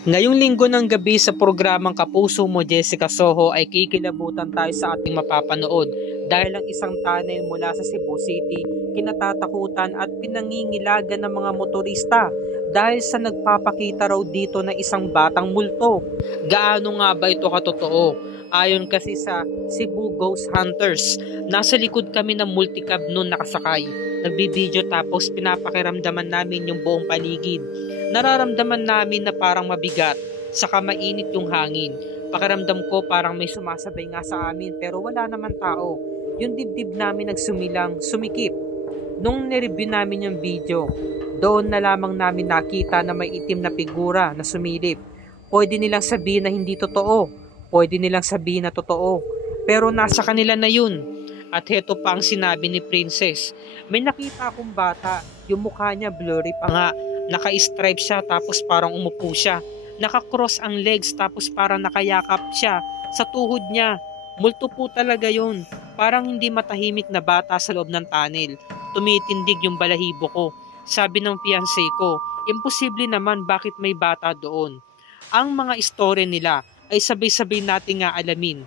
Ngayong linggo ng gabi sa programang Kapuso Mo Jessica Soho ay kikilabutan tayo sa ating mapapanood dahil ang isang tunnel mula sa Cebu City kinatatakutan at pinangingilagan ng mga motorista dahil sa nagpapakita raw dito na isang batang multo. Gaano nga ba ito katotoo? Ayon kasi sa Cebu Ghost Hunters, nasa likod kami ng multicab noon nakasakay. Nagbibideo tapos pinapakiramdaman namin yung buong paligid. Nararamdaman namin na parang mabigat, saka mainit yung hangin. Pakiramdam ko parang may sumasabay nga sa amin pero wala naman tao. Yung dibdib namin nagsumilang, sumikip. Nung nireview namin yung video, doon na lamang namin nakita na may itim na figura na sumilip. Pwede nilang sabihin na hindi totoo, pwede nilang sabihin na totoo, pero nasa kanila na yun. At heto pa ang sinabi ni Princess. May nakita akong bata, yung mukha niya blurry pa nga. Naka-stripe siya tapos parang umupo siya. Naka-cross ang legs tapos parang nakayakap siya sa tuhod niya. Multo po talaga yun. Parang hindi matahimik na bata sa loob ng tunnel. Tumitindig yung balahibo ko. Sabi ng fiancé ko, imposible naman bakit may bata doon. Ang mga istorya nila ay sabay-sabay nating nga alamin.